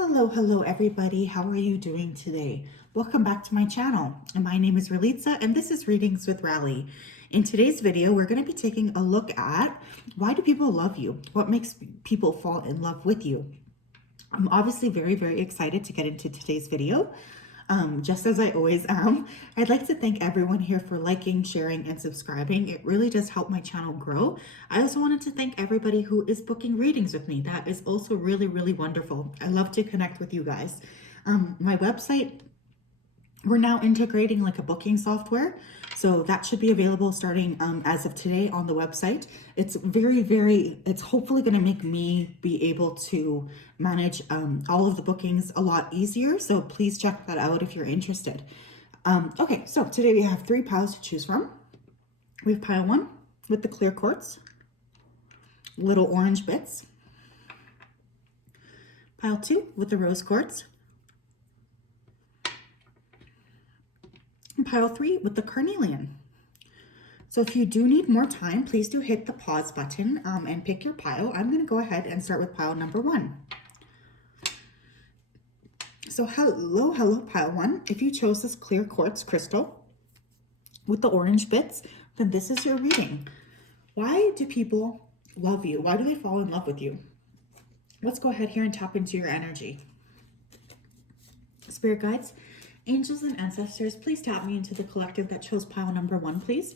Hello everybody. How are you doing today? Welcome back to my channel. And my name is Ralitza and this is Readings with Rally. In today's video, we're going to be taking a look at why do people love you? What makes people fall in love with you? I'm obviously very excited to get into today's video. Just as I always am, I'd like to thank everyone here for liking, sharing, and subscribing. It really does help my channel grow. I also wanted to thank everybody who is booking readings with me. That is also really wonderful. I love to connect with you guys. My website, we're now integrating like a booking software. So that should be available starting as of today on the website. It's it's hopefully going to make me be able to manage all of the bookings a lot easier. So please check that out if you're interested. Okay, so today we have 3 piles to choose from. We have pile 1 with the clear quartz, little orange bits. Pile 2 with the rose quartz. And pile 3 with the carnelian. So if you do need more time, please do hit the pause button and pick your pile. I'm going to go ahead and start with pile number 1. So hello pile 1. If you chose this clear quartz crystal with the orange bits, then this is your reading. Why do people love you? Why do they fall in love with you? Let's go ahead here and tap into your energy. Spirit guides, angels, and ancestors, please tap me into the collective that chose pile number 1, please.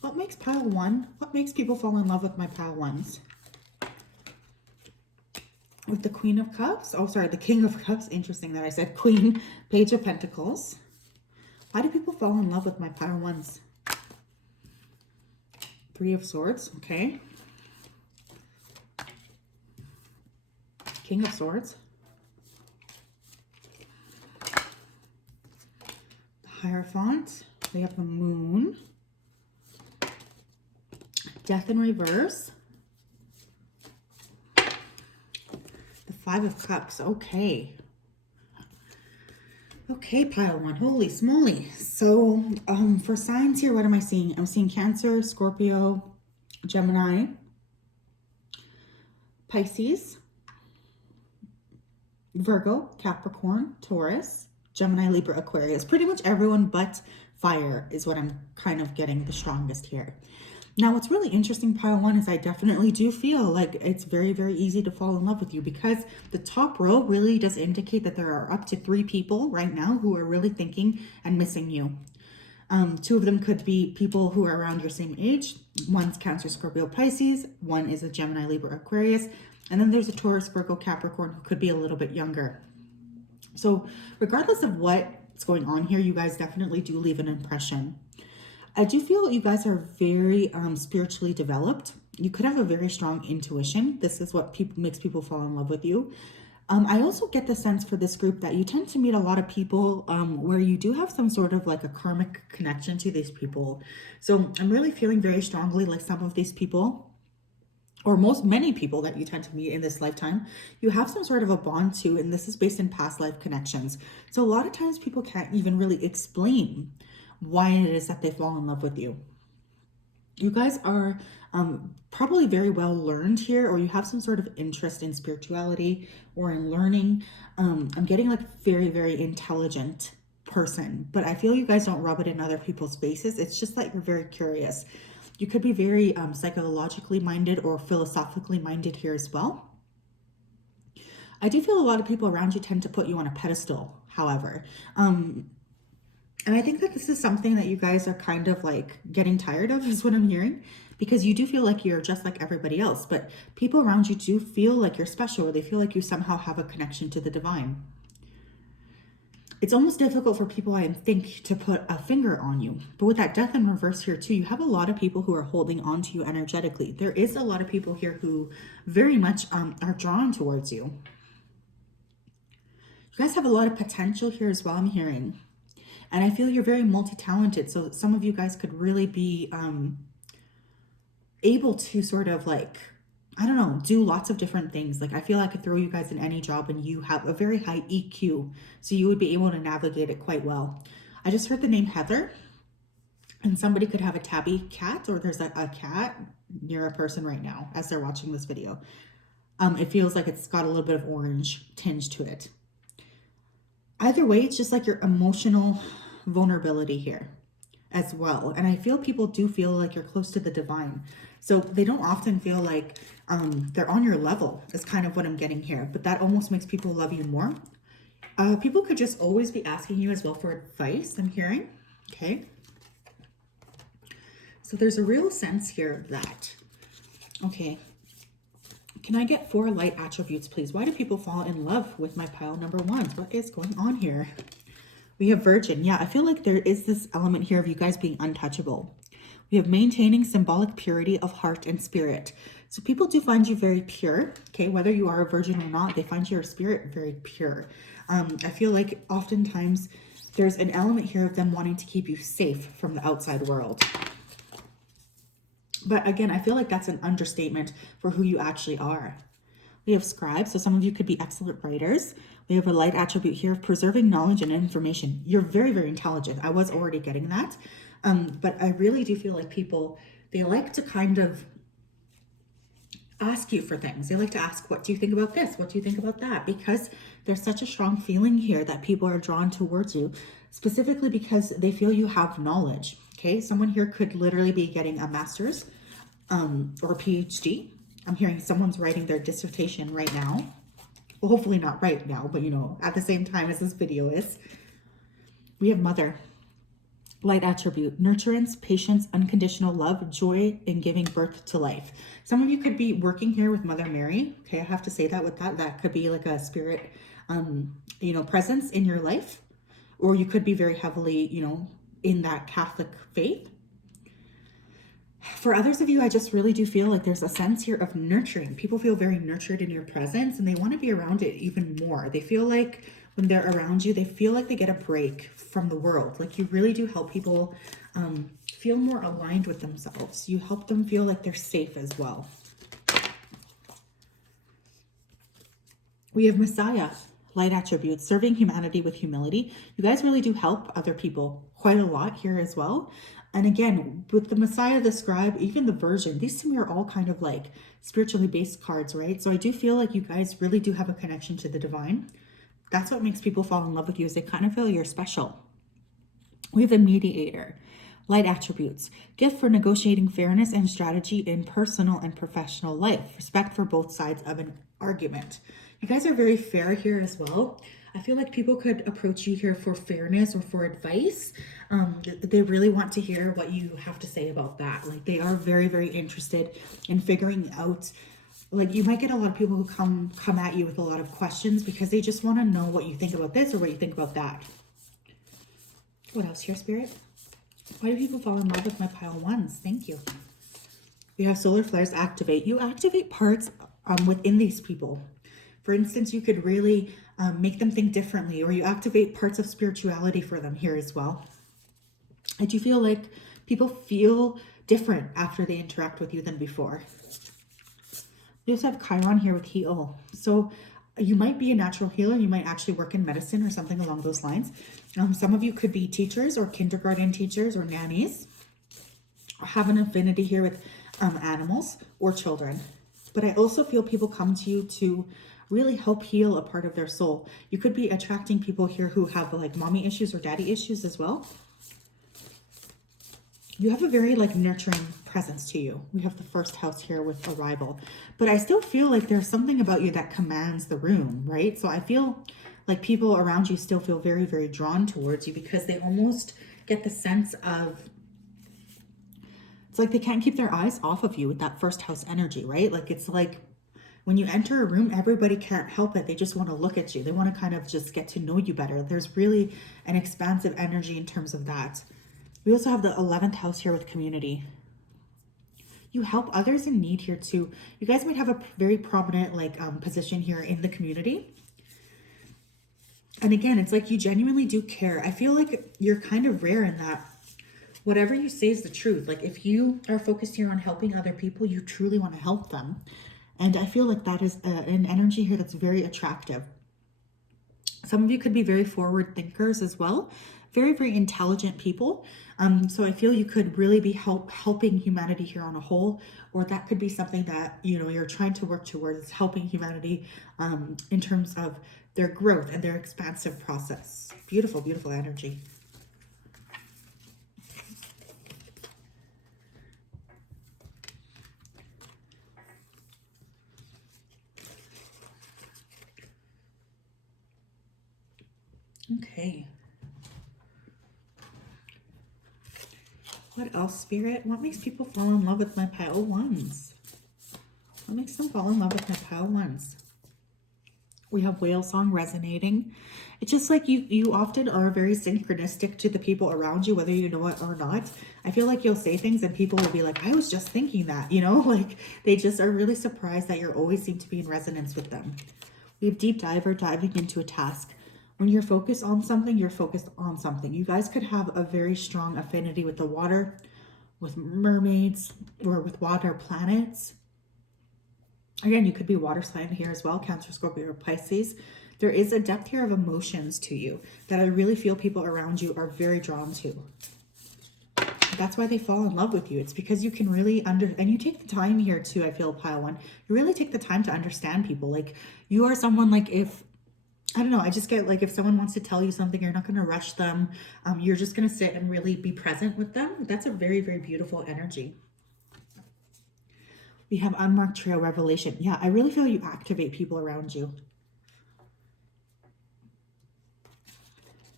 What makes pile 1? What makes people fall in love with my pile 1s? With the Queen of Cups. Oh, sorry, the King of Cups. Interesting that I said Queen. Page of Pentacles. Why do people fall in love with my pile 1s? 3 of Swords. Okay. King of Swords. The Hierophant. We have the Moon. Death in reverse. The 5 of Cups. Okay. Okay, pile 1. Holy smoly. So for signs here, what am I seeing? I'm seeing Cancer, Scorpio, Gemini, Pisces, Virgo, Capricorn, Taurus, Gemini, Libra, Aquarius. Pretty much everyone but fire is what I'm kind of getting the strongest here. Now, what's really interesting, pile 1, is I definitely do feel like it's very easy to fall in love with you because the top row really does indicate that there are up to 3 people right now who are really thinking and missing you. 2 of them could be people who are around your same age. One's Cancer, Scorpio, Pisces. One is a Gemini, Libra, Aquarius. And then there's a Taurus, Virgo, Capricorn who could be a little bit younger. So regardless of what's going on here, you guys definitely do leave an impression. I do feel you guys are very spiritually developed. You could have a very strong intuition. This is what makes people fall in love with you. I also get the sense for this group that you tend to meet a lot of people where you do have some sort of like a karmic connection to these people. So I'm really feeling very strongly like some of these people, or many people that you tend to meet in this lifetime, you have some sort of a bond to, and this is based in past life connections. So a lot of times people can't even really explain why it is that they fall in love with you. You guys are probably very well learned here, or you have some sort of interest in spirituality or in learning. I'm getting like very intelligent person, but I feel you guys don't rub it in other people's faces. It's just that you're very curious. You could be very psychologically minded or philosophically minded here as well. I do feel a lot of people around you tend to put you on a pedestal, however. And I think that this is something that you guys are kind of like getting tired of, is what I'm hearing, because you do feel like you're just like everybody else, but people around you do feel like you're special, or they feel like you somehow have a connection to the divine. It's almost difficult for people, I think, to put a finger on you. But with that death in reverse here too, you have a lot of people who are holding on to you energetically. There is a lot of people here who very much are drawn towards you. You guys have a lot of potential here as well, I'm hearing. And I feel you're very multi-talented. So some of you guys could really be able to sort of like, I don't know, do lots of different things. Like I feel I could throw you guys in any job and you have a very high EQ. So you would be able to navigate it quite well. I just heard the name Heather, and somebody could have a tabby cat, or there's a cat near a person right now as they're watching this video. It feels like it's got a little bit of orange tinge to it. Either way, it's just like your emotional vulnerability here as well. And I feel people do feel like you're close to the divine. So they don't often feel like they're on your level is kind of what I'm getting here. But that almost makes people love you more. People could just always be asking you as well for advice, I'm hearing. Okay. So there's a real sense here of that. Okay. Can I get 4 light attributes, please? Why do people fall in love with my pile number 1s? What is going on here? We have Virgin. Yeah, I feel like there is this element here of you guys being untouchable. We have maintaining symbolic purity of heart and spirit. So people do find you very pure, okay? Whether you are a virgin or not, they find your spirit very pure. I feel like oftentimes there's an element here of them wanting to keep you safe from the outside world. But again, I feel like that's an understatement for who you actually are. We have scribes, so some of you could be excellent writers. We have a light attribute here of preserving knowledge and information. You're very, very intelligent. I was already getting that. But I really do feel like people, they like to kind of ask you for things. They like to ask, what do you think about this? What do you think about that? Because there's such a strong feeling here that people are drawn towards you, specifically because they feel you have knowledge. Okay, someone here could literally be getting a master's or a PhD. I'm hearing someone's writing their dissertation right now. Well, hopefully not right now, but you know, at the same time as this video is. We have Mother. Light attribute, nurturance, patience, unconditional love, joy in giving birth to life. Some of you could be working here with Mother Mary. Okay, I have to say that with that. That could be like a spirit, you know, presence in your life. Or you could be very heavily, you know, in that Catholic faith. For others of you, I just really do feel like there's a sense here of nurturing. People feel very nurtured in your presence and they want to be around it even more. They feel like when they're around you, they feel like they get a break from the world. Like you really do help people feel more aligned with themselves. You help them feel like they're safe as well. We have Messiah, light attributes, serving humanity with humility. You guys really do help other people quite a lot here as well. And again, with the Messiah, the Scribe, even the Virgin, these to me are all kind of like spiritually based cards, right? So I do feel like you guys really do have a connection to the divine. That's what makes people fall in love with you, is they kind of feel you're special. We have the Mediator, light attributes, gift for negotiating fairness and strategy in personal and professional life, respect for both sides of an argument. You guys are very fair here as well. I feel like people could approach you here for fairness or for advice. They really want to hear what you have to say about that. Like they are very, very interested in figuring out. Like you might get a lot of people who come at you with a lot of questions because they just want to know what you think about this or what you think about that. What else here, Spirit? Why do people fall in love with my pile 1s? Thank you. We have solar flares activate. You activate parts within these people. For instance, you could really make them think differently, or you activate parts of spirituality for them here as well. I do feel like people feel different after they interact with you than before. We also have Chiron here with heal. So you might be a natural healer. You might actually work in medicine or something along those lines. Some of you could be teachers or kindergarten teachers or nannies, or have an affinity here with animals or children. But I also feel people come to you to really help heal a part of their soul. You could be attracting people here who have like mommy issues or daddy issues as well. You have a very like nurturing presence to you. We have the first house here with arrival, but I still feel like there's something about you that commands the room, right? So I feel like people around you still feel very, very drawn towards you because they almost get the sense of, it's like they can't keep their eyes off of you with that first house energy, right? Like it's like when you enter a room, everybody can't help it. They just want to look at you. They want to kind of just get to know you better. There's really an expansive energy in terms of that. We also have the 11th house here with community. You help others in need here too. You guys might have a very prominent like position here in the community. And again, it's like you genuinely do care. I feel like you're kind of rare in that whatever you say is the truth. Like if you are focused here on helping other people, you truly want to help them. And I feel like that is an energy here that's very attractive. Some of you could be very forward thinkers as well. very, very intelligent people. So I feel you could really be helping humanity here on a whole, or that could be something that, you know, you're trying to work towards, helping humanity in terms of their growth and their expansive process. Beautiful, beautiful energy. Okay. What else, Spirit? What makes people fall in love with my pile ones? What makes them fall in love with my pile ones? We have whale song resonating. It's just like you often are very synchronistic to the people around you, whether you know it or not. I feel like you'll say things and people will be like, I was just thinking that, you know, like they just are really surprised that you always seem to be in resonance with them. We have deep diver diving into a task. When you're focused on something, you're focused on something. You guys could have a very strong affinity with the water, with mermaids, or with water planets. Again, you could be water sign here as well, Cancer, Scorpio, or Pisces. There is a depth here of emotions to you that I really feel people around you are very drawn to. That's why they fall in love with you. It's because you can really and you take the time here too, I feel, pile one. You really take the time to understand people. Like, you are someone, like, if, I don't know, I just get like, if someone wants to tell you something, you're not going to rush them. You're just going to sit and really be present with them. That's a very, very beautiful energy. We have unmarked trail revelation. Yeah, I really feel you activate people around you.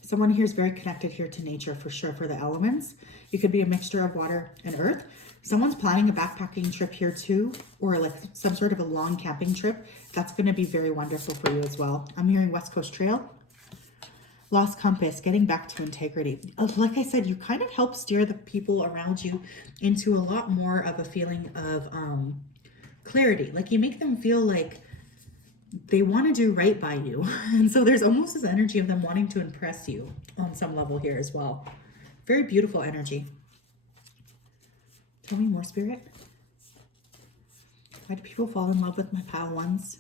Someone here is very connected here to nature for sure, for the elements. You could be a mixture of water and earth. Someone's planning a backpacking trip here too, or like some sort of a long camping trip. That's going to be very wonderful for you as well. I'm hearing West Coast Trail. Lost compass, getting back to integrity. Like I said, you kind of help steer the people around you into a lot more of a feeling of clarity. Like, you make them feel like they want to do right by you. And so there's almost this energy of them wanting to impress you on some level here as well. Very beautiful energy. Tell me more, Spirit. Why do people fall in love with my pile ones?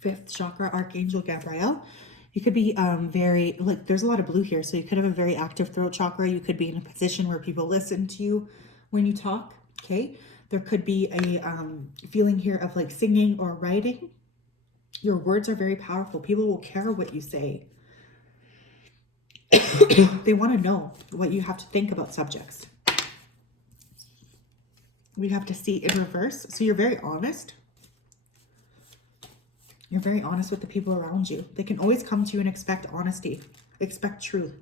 Fifth chakra, Archangel Gabriel. You could be very, like, there's a lot of blue here, so you could have a very active throat chakra. You could be in a position where people listen to you when you talk, okay? There could be a feeling here of like singing or writing. Your words are very powerful. People will care what you say. They want to know what you have to think about subjects. We have to see in reverse. So you're very honest. You're very honest with the people around you. They can always come to you and expect honesty, expect truth.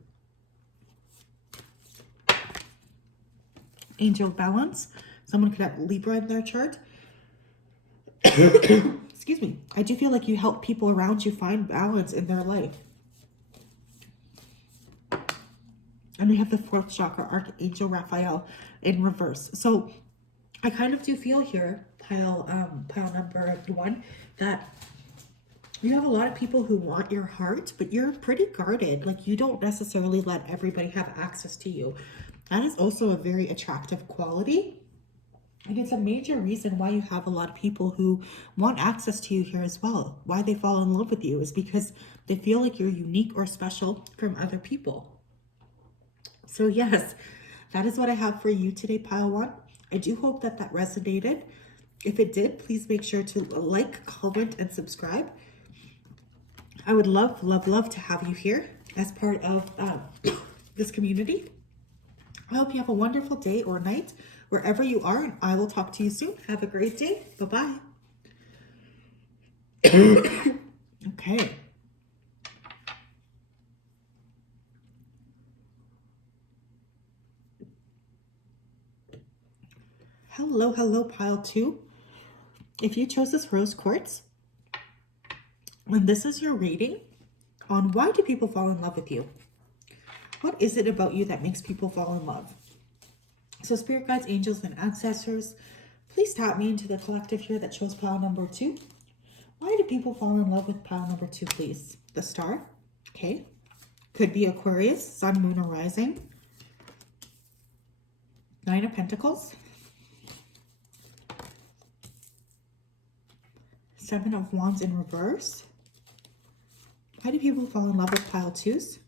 Angel balance. Someone could have Libra in their chart. Excuse me. I do feel like you help people around you find balance in their life. And we have the fourth chakra, Archangel Raphael, in reverse. So I kind of do feel here, pile number one, that you have a lot of people who want your heart, but you're pretty guarded. Like, you don't necessarily let everybody have access to you. That is also a very attractive quality. And it's a major reason why you have a lot of people who want access to you here as well. Why they fall in love with you is because they feel like you're unique or special from other people. So yes, that is what I have for you today, pile one. I do hope that that resonated. If it did, please make sure to like, comment, and subscribe. I would love, love, love to have you here as part of this community. I hope you have a wonderful day or night wherever you are, and I will talk to you soon. Have a great day. Bye-bye. Okay. Hello, hello, pile two. If you chose this rose quartz, and this is your rating on why do people fall in love with you? What is it about you that makes people fall in love? So spirit guides, angels, and ancestors, please tap me into the collective here that chose pile number two. Why do people fall in love with pile number two, please? The star, okay. Could be Aquarius, sun, moon, or rising. Nine of Pentacles. Seven of Wands in reverse. Why do people fall in love with pile 2s?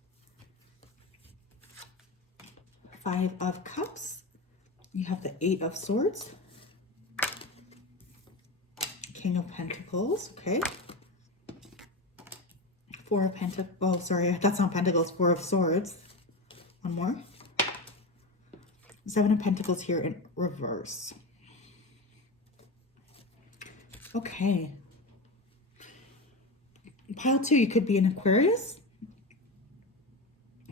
5 of Cups. You have the 8 of Swords. King of Pentacles, okay. 4 of Pentacles, oh sorry, that's not Pentacles, 4 of Swords. One more. 7 of Pentacles here in reverse. Okay. Pile 2, you could be an Aquarius.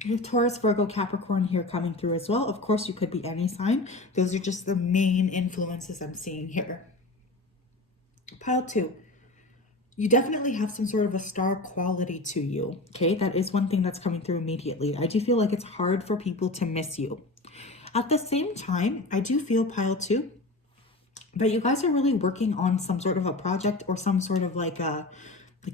You have Taurus, Virgo, Capricorn here coming through as well. Of course, you could be any sign. Those are just the main influences I'm seeing here. Pile 2, you definitely have some sort of a star quality to you, okay? That is one thing that's coming through immediately. I do feel like it's hard for people to miss you. At the same time, I do feel, Pile 2, that you guys are really working on some sort of a project or some sort of like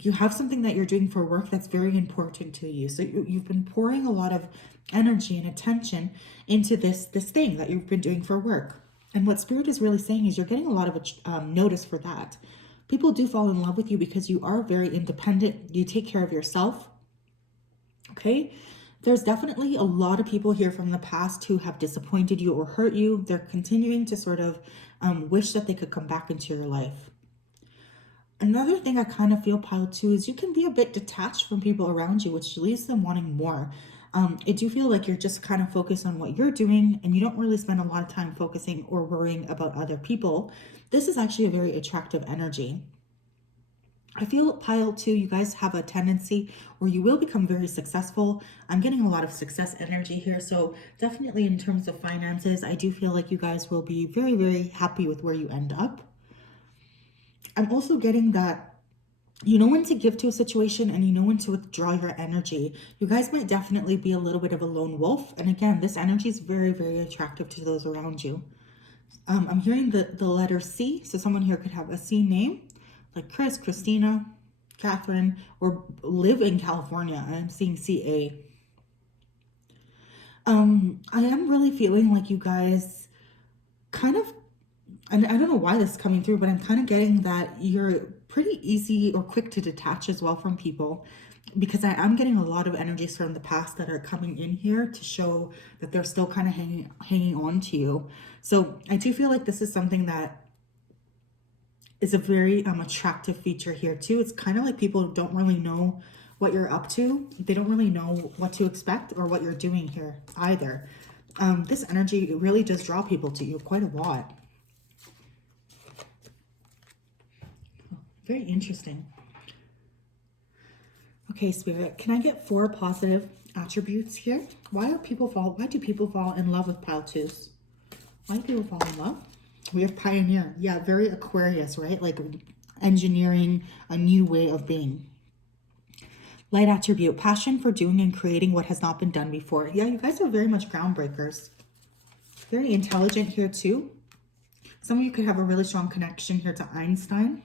you have something that you're doing for work that's very important to you. So you've been pouring a lot of energy and attention into this thing that you've been doing for work. And what Spirit is really saying is you're getting a lot of notice for that. People do fall in love with you because you are very independent. You take care of yourself. Okay? There's definitely a lot of people here from the past who have disappointed you or hurt you. They're continuing to sort of wish that they could come back into your life. Another thing I kind of feel, Pile 2, is you can be a bit detached from people around you, which leaves them wanting more. I do feel like you're just kind of focused on what you're doing and you don't really spend a lot of time focusing or worrying about other people. This is actually a very attractive energy. I feel, Pile 2, you guys have a tendency or you will become very successful. I'm getting a lot of success energy here. So definitely in terms of finances, I do feel like you guys will be very, very happy with where you end up. I'm also getting that you know when to give to a situation and you know when to withdraw your energy. You guys might definitely be a little bit of a lone wolf. And again, this energy is very, very attractive to those around you. I'm hearing the letter C. So someone here could have a C name, like Chris, Christina, Catherine, or live in California. I'm seeing CA. I am really feeling like you guys kind of, and I don't know why this is coming through, but I'm kind of getting that you're pretty easy or quick to detach as well from people, because I am getting a lot of energies from the past that are coming in here to show that they're still kind of hanging on to you. So I do feel like this is something that is a very attractive feature here too. It's kind of like people don't really know what you're up to. They don't really know what to expect or what you're doing here either. This energy really does draw people to you quite a lot. Very interesting. Okay, Spirit, can I get 4 positive attributes here? Why do people fall in love with Pile 2s? Why do people fall in love? We have Pioneer. Yeah, very Aquarius, right? Like engineering a new way of being. Light attribute, passion for doing and creating what has not been done before. Yeah, you guys are very much groundbreakers. Very intelligent here too. Some of you could have a really strong connection here to Einstein.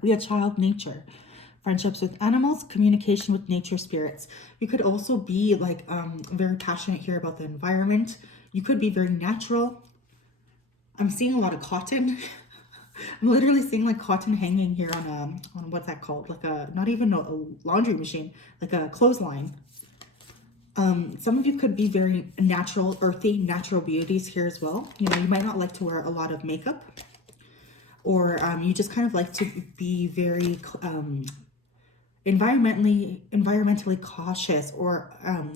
We have child nature, friendships with animals, communication with nature spirits. You could also be like very passionate here about the environment. You could be very natural. I'm seeing a lot of cotton. I'm literally seeing like cotton hanging here on what's that called? Like not even a laundry machine, like a clothesline. Some of you could be very natural, earthy, natural beauties here as well. You know, you might not like to wear a lot of makeup. Or you just kind of like to be very environmentally cautious, or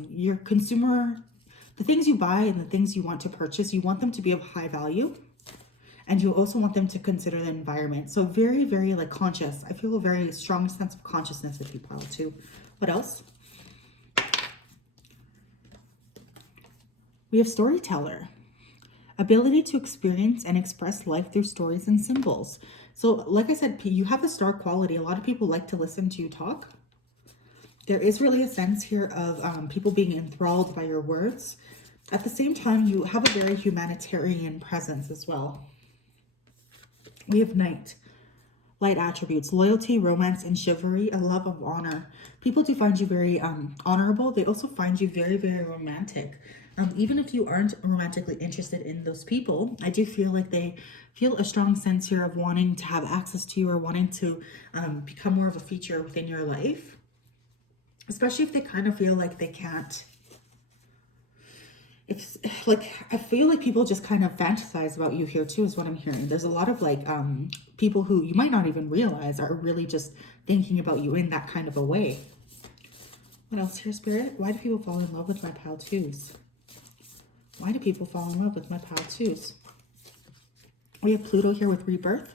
your consumer, the things you buy and the things you want to purchase, you want them to be of high value, and you also want them to consider the environment. So very, very like conscious. I feel a very strong sense of consciousness with you, Pile 2. What else? We have storyteller. Ability to experience and express life through stories and symbols. So like I said, you have a star quality. A lot of people like to listen to you talk. There is really a sense here of people being enthralled by your words. At the same time, you have a very humanitarian presence as well. We have Knight. Light attributes, loyalty, romance, and chivalry, a love of honor. People do find you very honorable. They also find you very, very romantic. Even if you aren't romantically interested in those people, I do feel like they feel a strong sense here of wanting to have access to you or wanting to become more of a feature within your life. especially if they kind of feel like they can't. It's like, I feel like people just kind of fantasize about you here too, is what I'm hearing. There's a lot of like people who you might not even realize are really just thinking about you in that kind of a way. What else here, Spirit? Why do people fall in love with my pile twos? Why do people fall in love with my pile twos? We have Pluto here with rebirth.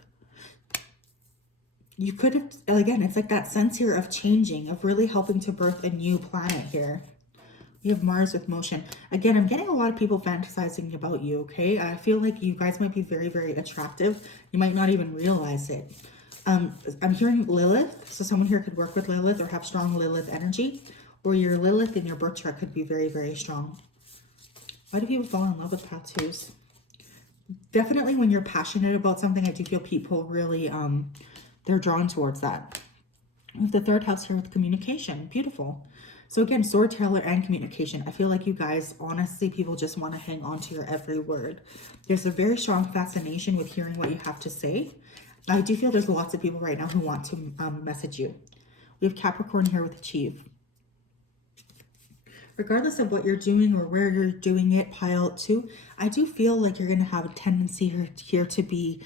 You could have, again, it's like that sense here of changing, of really helping to birth a new planet here. You have Mars with motion. Again, I'm getting a lot of people fantasizing about you, okay? I feel like you guys might be very, very attractive. You might not even realize it. I'm hearing Lilith. So someone here could work with Lilith or have strong Lilith energy. Or your Lilith in your birth chart could be very, very strong. Why do people fall in love with tattoos? Definitely when you're passionate about something, I do feel people really, they're drawn towards that. We have the third house here with communication. Beautiful. So again, storyteller and communication. I feel like you guys, honestly, people just want to hang on to your every word. There's a very strong fascination with hearing what you have to say. I do feel there's lots of people right now who want to message you. We have Capricorn here with achieve. Regardless of what you're doing or where you're doing it, pile 2, I do feel like you're going to have a tendency here to be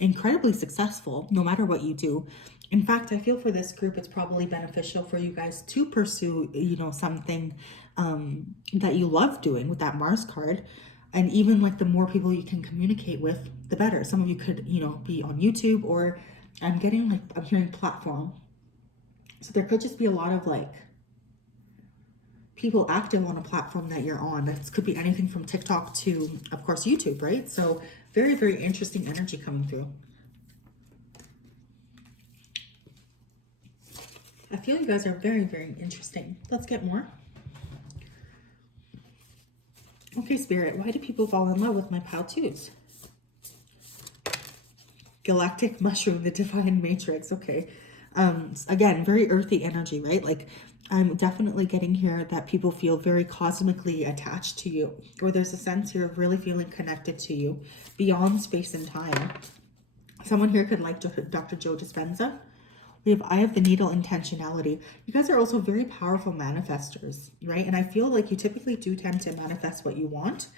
incredibly successful no matter what you do. In fact, I feel for this group, it's probably beneficial for you guys to pursue, you know, something that you love doing with that Mars card. And even like the more people you can communicate with, the better. Some of you could, you know, be on YouTube, or I'm hearing platform. So there could just be a lot of like people active on a platform that you're on. This could be anything from TikTok to, of course, YouTube, right? So very, very interesting energy coming through. I feel you guys are very, very interesting. Let's get more. Okay, Spirit, why do people fall in love with my pile 2s? Galactic mushroom, the divine matrix. Okay. Again, very earthy energy, right? Like, I'm definitely getting here that people feel very cosmically attached to you, or there's a sense here of really feeling connected to you beyond space and time. Someone here could like Dr. Joe Dispenza. We have Eye of the Needle, intentionality. You guys are also very powerful manifestors, right? And I feel like you typically do tend to manifest what you want.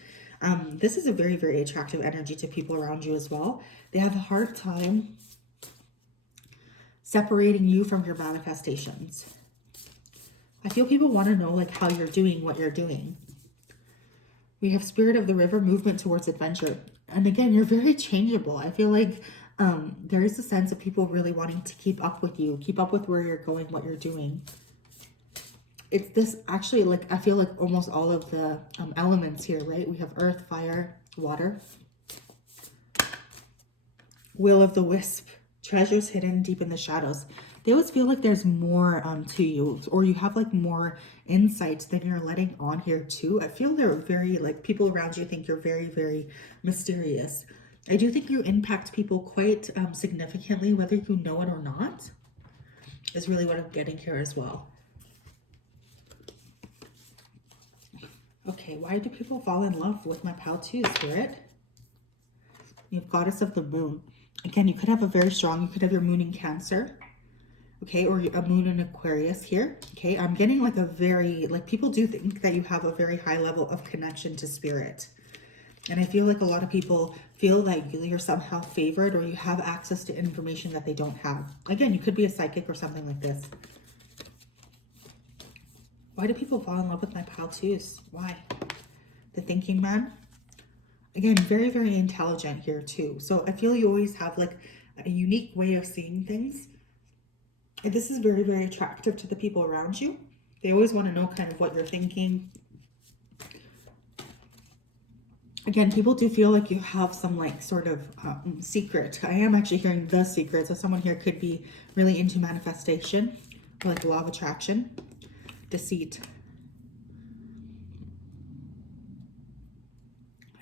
This is a very, very attractive energy to people around you as well. They have a hard time separating you from your manifestations. I feel people want to know like how you're doing what you're doing. We have Spirit of the River, movement towards adventure. And again, you're very changeable. I feel like there is a sense of people really wanting to keep up with you, keep up with where you're going, what you're doing. It's this actually, like, I feel like almost all of the elements here, right? We have earth, fire, water. Will of the Wisp, treasures hidden deep in the shadows. They always feel like there's more to you, or you have like more insights than you're letting on here too. I feel they're very, like, people around you think you're very, very mysterious. I do think you impact people quite significantly, whether you know it or not, is really what I'm getting here as well. Okay, why do people fall in love with my pile 2, Spirit? You have Goddess of the Moon. Again, you could have a very strong, you could have your moon in Cancer, okay, or a moon in Aquarius here, okay? I'm getting like a very, like, people do think that you have a very high level of connection to spirit. And I feel like a lot of people feel like you're somehow favored, or you have access to information that they don't have. Again, you could be a psychic or something like this. Why do people fall in love with my pile 2s? Why? The thinking man. Again, very, very intelligent here too. So I feel you always have like a unique way of seeing things. And this is very, very attractive to the people around you. They always want to know kind of what you're thinking. Again, people do feel like you have some like sort of secret. I am actually hearing the secret. So someone here could be really into manifestation, like law of attraction, deceit.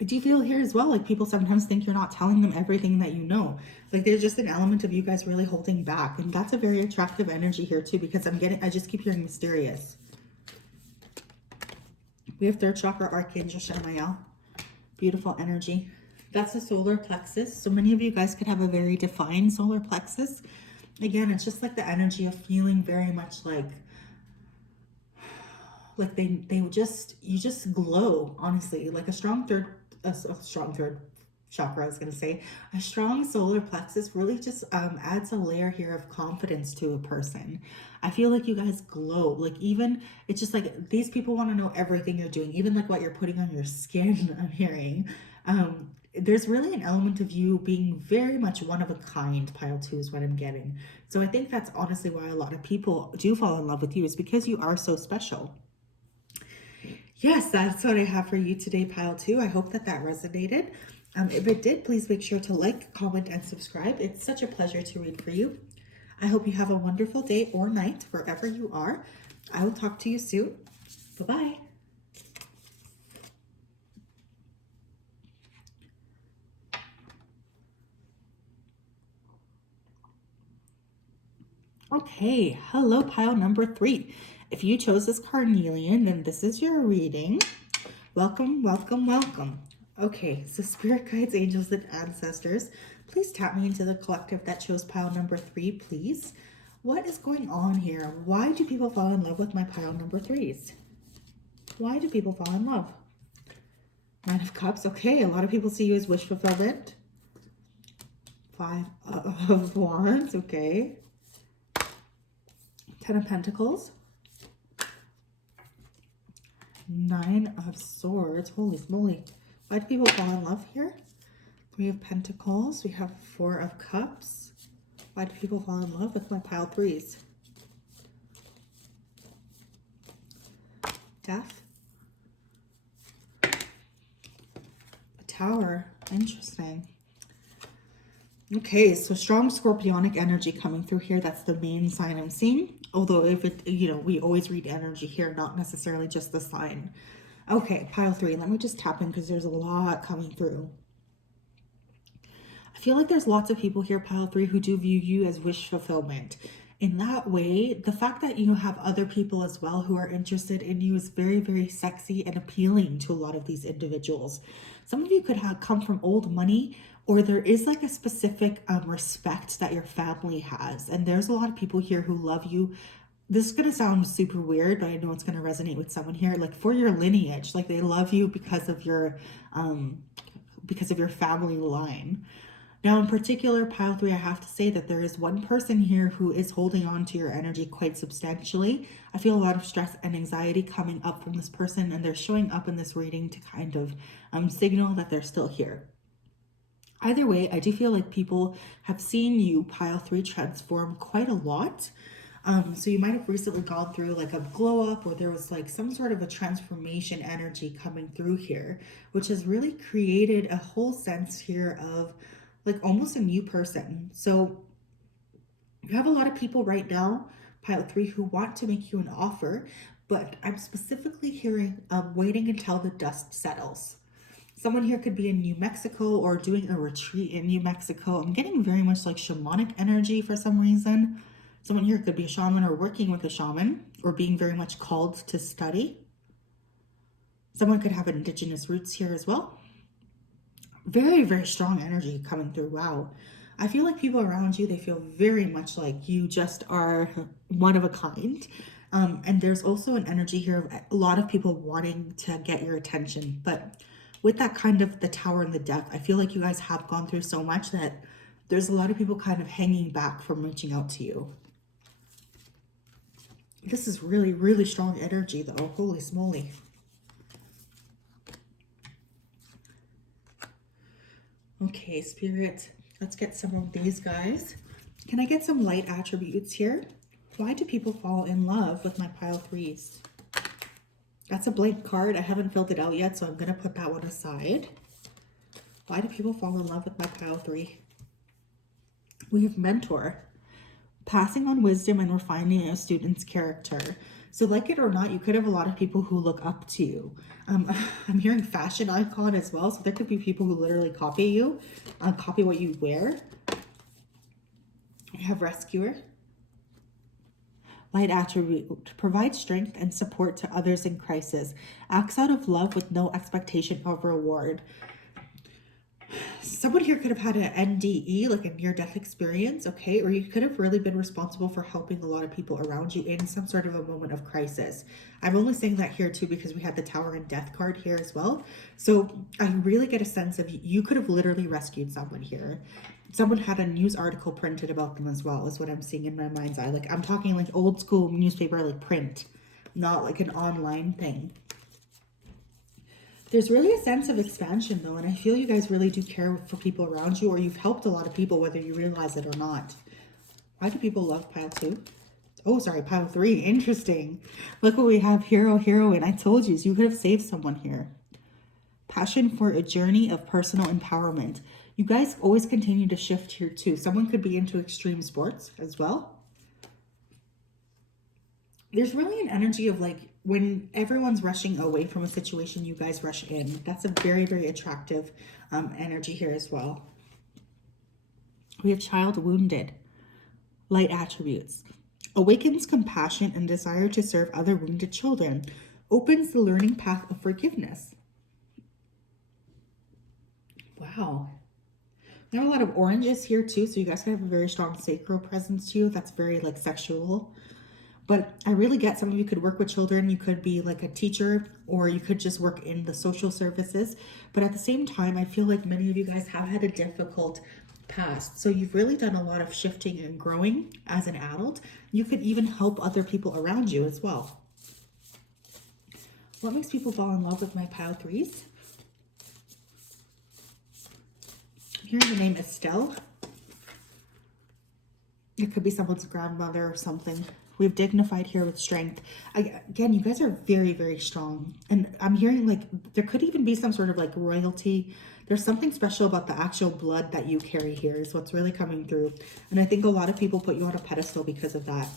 I do feel here as well, like people sometimes think you're not telling them everything that you know. Like there's just an element of you guys really holding back. And that's a very attractive energy here too, because I just keep hearing mysterious. We have third chakra, Archangel Shamael. Beautiful energy. That's the solar plexus. So many of you guys could have a very defined solar plexus. Again, it's just like the energy of feeling very much like like you just glow, honestly, like a strong third chakra, I was gonna say. A strong solar plexus really just adds a layer here of confidence to a person. I feel like you guys glow. Like, even it's just like these people want to know everything you're doing, even like what you're putting on your skin. I'm hearing. There's really an element of you being very much one of a kind. Pile 2 is what I'm getting. So I think that's honestly why a lot of people do fall in love with you, is because you are so special. Yes, that's what I have for you today, Pile 2. I hope that resonated. If it did, please make sure to like, comment, and subscribe. It's such a pleasure to read for you. I hope you have a wonderful day or night wherever you are. I will talk to you soon. Bye-bye. Okay, hello, pile number 3. If you chose this carnelian, then this is your reading. Welcome, welcome, welcome. Okay, so spirit guides, angels, and ancestors, please tap me into the collective that chose pile number 3, please. What is going on here? Why do people fall in love with my pile number 3s? Why do people fall in love? Nine of Cups. Okay, a lot of people see you as wish fulfillment. 5 of Wands. Okay. 10 of Pentacles. 9 of Swords. Holy moly. Why do people fall in love here? 3 of Pentacles. We have 4 of Cups. Why do people fall in love with my pile 3s? Death. A Tower. Interesting. Okay, so strong scorpionic energy coming through here. That's the main sign I'm seeing. Although if it, we always read energy here, not necessarily just the sign. Okay, pile 3. Let me just tap in because there's a lot coming through. I feel like there's lots of people here, pile 3, who do view you as wish fulfillment. In that way, the fact that you have other people as well who are interested in you is very, very sexy and appealing to a lot of these individuals. Some of you could have come from old money, or there is like a specific respect that your family has. And there's a lot of people here who love you. This is going to sound super weird, but I know it's going to resonate with someone here. Like, for your lineage, like they love you because of your family line. Now, in particular, pile 3, I have to say that there is one person here who is holding on to your energy quite substantially. I feel a lot of stress and anxiety coming up from this person, and they're showing up in this reading to kind of signal that they're still here. Either way, I do feel like people have seen you, pile 3, transform quite a lot. So you might have recently gone through like a glow up, or there was like some sort of a transformation energy coming through here, which has really created a whole sense here of like almost a new person. So you have a lot of people right now, pile 3, who want to make you an offer, but I'm specifically hearing waiting until the dust settles. Someone here could be in New Mexico or doing a retreat in New Mexico. I'm getting very much like shamanic energy for some reason. Someone here could be a shaman or working with a shaman or being very much called to study. Someone could have indigenous roots here as well. Very, very strong energy coming through. Wow. I feel like people around you, they feel very much like you just are one of a kind. And there's also an energy here of a lot of people wanting to get your attention. But with that kind of the Tower and the Death, I feel like you guys have gone through so much that there's a lot of people kind of hanging back from reaching out to you. This is really, really strong energy though. Holy smoly. Okay, Spirit, let's get some of these guys. Can I get some light attributes here? Why do people fall in love with my pile 3s? That's a blank card. I haven't filled it out yet, so I'm going to put that one aside. Why do people fall in love with my pile 3? We have Mentor. Passing on wisdom and refining a student's character. So like it or not, you could have a lot of people who look up to you. I'm hearing fashion icon as well. So there could be people who literally copy you, copy what you wear. I have Rescuer. Light attribute, provide strength and support to others in crisis. Acts out of love with no expectation of reward. Someone here could have had an NDE, like a near-death experience, okay? Or you could have really been responsible for helping a lot of people around you in some sort of a moment of crisis. I'm only saying that here too because we had the Tower and Death card here as well. So I really get a sense of you could have literally rescued someone here. Someone had a news article printed about them as well, is what I'm seeing in my mind's eye. Like I'm talking like old school newspaper, like print, not like an online thing. There's really a sense of expansion though, and I feel you guys really do care for people around you, or you've helped a lot of people whether you realize it or not. Why do people love pile 2? Oh, sorry, pile 3. Interesting. Look what we have, hero, heroine. I told you, so you could have saved someone here. Passion for a journey of personal empowerment. You guys always continue to shift here too. Someone could be into extreme sports as well. There's really an energy of like when everyone's rushing away from a situation, you guys rush in. That's a very, very attractive energy here as well. We have child wounded, light attributes. Awakens compassion and desire to serve other wounded children. Opens the learning path of forgiveness. Wow. There are a lot of oranges here too, so you guys can have a very strong sacral presence to you. That's very like sexual. But I really get some of you could work with children. You could be like a teacher, or you could just work in the social services. But at the same time, I feel like many of you guys have had a difficult past. So you've really done a lot of shifting and growing as an adult. You could even help other people around you as well. What makes people fall in love with my pile 3s? Here's the name Estelle. It could be someone's grandmother or something. We've dignified here with strength. Again, you guys are very, very strong. And I'm hearing like there could even be some sort of like royalty. There's something special about the actual blood that you carry here is what's really coming through. And I think a lot of people put you on a pedestal because of that.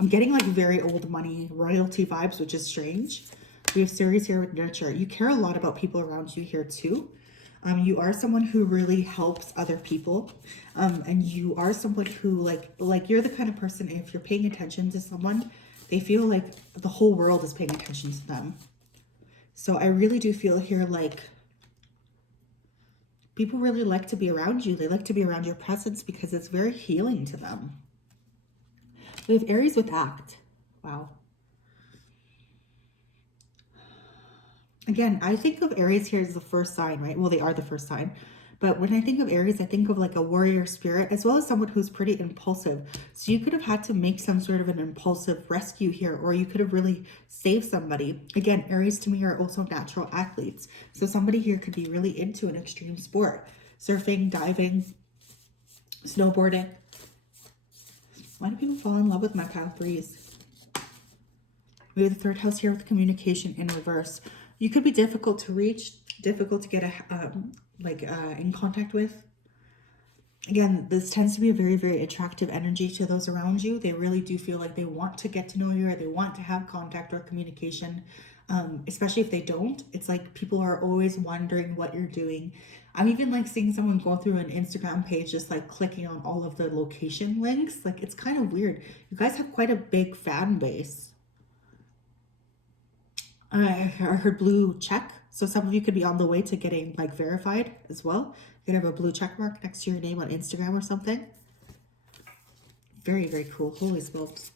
I'm getting like very old money royalty vibes, which is strange. We have series here with nurture. You care a lot about people around you here too. You are someone who really helps other people. And you are someone who like you're the kind of person, if you're paying attention to someone, they feel like the whole world is paying attention to them. So I really do feel here like people really like to be around you. They like to be around your presence because it's very healing to them. We have Aries with act. Wow. Again, I think of Aries here as the first sign, right? Well, they are the first sign. But when I think of Aries, I think of like a warrior spirit, as well as someone who's pretty impulsive. So you could have had to make some sort of an impulsive rescue here, or you could have really saved somebody. Again, Aries to me are also natural athletes. So somebody here could be really into an extreme sport. Surfing, diving, snowboarding. Why do people fall in love with my pile 3s? We have the third house here with communication in reverse. You could be difficult to reach, difficult to get in contact with. Again, this tends to be a very, very attractive energy to those around you. They really do feel like they want to get to know you, or they want to have contact or communication, especially if they don't. It's like people are always wondering what you're doing. I'm even like seeing someone go through an Instagram page, just like clicking on all of the location links. Like it's kind of weird. You guys have quite a big fan base. I heard blue check. So some of you could be on the way to getting like verified as well. You could have a blue check mark next to your name on Instagram or something. Very, very cool. Holy smokes.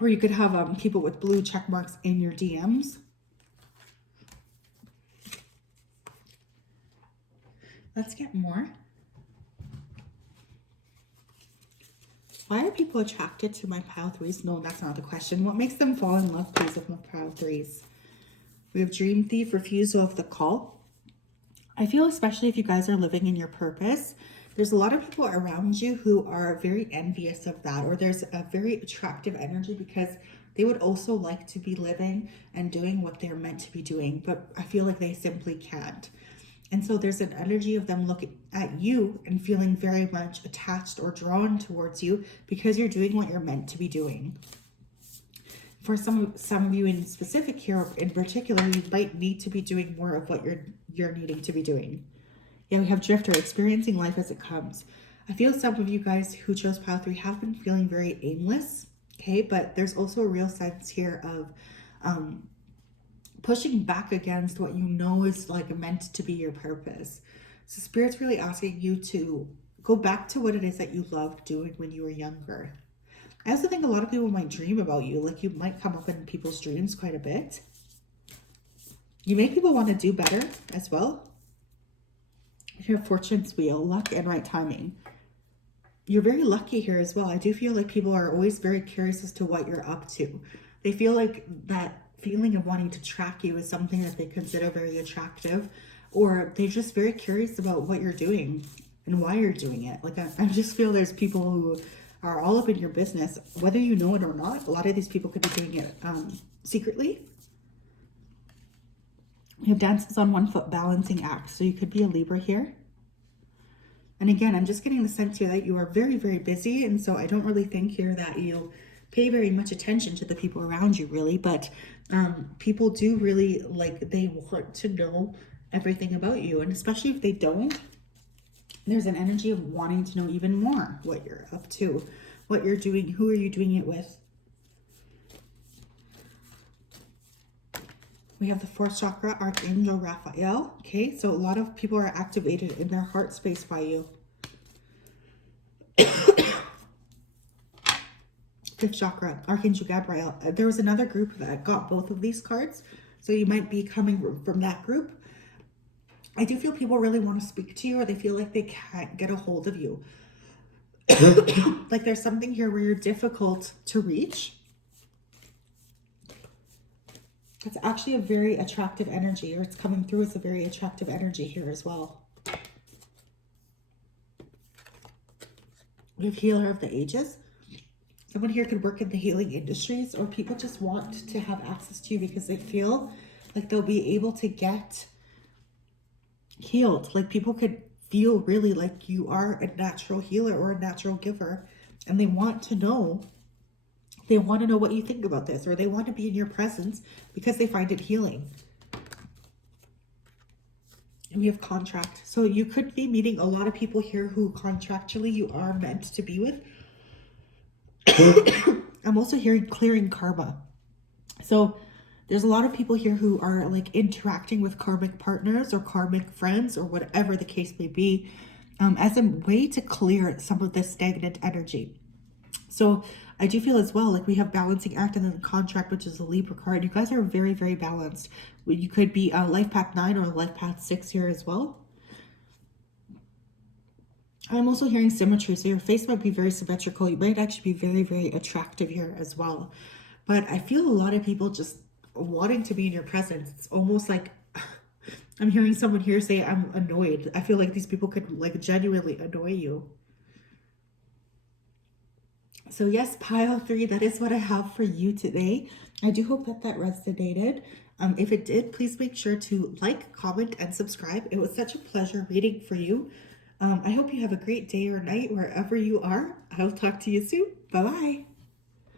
Or you could have people with blue check marks in your DMs. Let's get more. Why are people attracted to my pile 3s? No, that's not the question. What makes them fall in love, please, with my pile 3s? We have Dream Thief, Refusal of the Call. I feel especially if you guys are living in your purpose, there's a lot of people around you who are very envious of that, or there's a very attractive energy because they would also like to be living and doing what they're meant to be doing, but I feel like they simply can't. And so there's an energy of them looking at you and feeling very much attached or drawn towards you because you're doing what you're meant to be doing. For some of you in specific here, in particular, you might need to be doing more of what you're needing to be doing. Yeah, we have Drifter, experiencing life as it comes. I feel some of you guys who chose pile 3 have been feeling very aimless, okay? But there's also a real sense here of pushing back against what you know is like meant to be your purpose. So Spirit's really asking you to go back to what it is that you loved doing when you were younger. I also think a lot of people might dream about you. Like you might come up in people's dreams quite a bit. You make people want to do better as well. You have Fortune's wheel, luck and right timing. You're very lucky here as well. I do feel like people are always very curious as to what you're up to. They feel like that feeling of wanting to track you is something that they consider very attractive, or they're just very curious about what you're doing and why you're doing it. Like I just feel there's people who are all up in your business, whether you know it or not. A lot of these people could be doing it secretly. We have dances on 1 foot, balancing act. So you could be a Libra here. And again, I'm just getting the sense here that you are very, very busy. And so I don't really think here that you pay very much attention to the people around you, really. But people do really, like, they want to know everything about you. And especially if they don't, there's an energy of wanting to know even more what you're up to, what you're doing, who are you doing it with. We have the 4th chakra, Archangel Raphael. Okay, so a lot of people are activated in their heart space by you. 5th chakra, Archangel Gabriel. There was another group that got both of these cards, so you might be coming from that group. I do feel people really want to speak to you, or they feel like they can't get a hold of you. Like there's something here where you're difficult to reach. It's actually a very attractive energy, or it's coming through as a very attractive energy here as well. We have Healer of the Ages. Someone here could work in the healing industries, or people just want to have access to you because they feel like they'll be able to get healed. Like people could feel really like you are a natural healer or a natural giver, and they want to know. They want to know what you think about this, or they want to be in your presence because they find it healing. And we have contract. So you could be meeting a lot of people here who contractually you are meant to be with. I'm also hearing clearing karma. So there's a lot of people here who are like interacting with karmic partners or karmic friends or whatever the case may be, as a way to clear some of this stagnant energy. So I do feel as well like we have balancing act and then the contract, which is a Libra card. You guys are very, very balanced. You could be a life path 9 or a life path 6 here as well. I'm also hearing symmetry. So your face might be very symmetrical. You might actually be very, very attractive here as well. But I feel a lot of people just wanting to be in your presence. It's almost like I'm hearing someone here say, I'm annoyed. I feel like these people could like genuinely annoy you. So yes, pile 3, that is what I have for you today. I do hope that that resonated. If it did, please make sure to like, comment, and subscribe. It was such a pleasure reading for you. I hope you have a great day or night wherever you are. I'll talk to you soon. Bye-bye.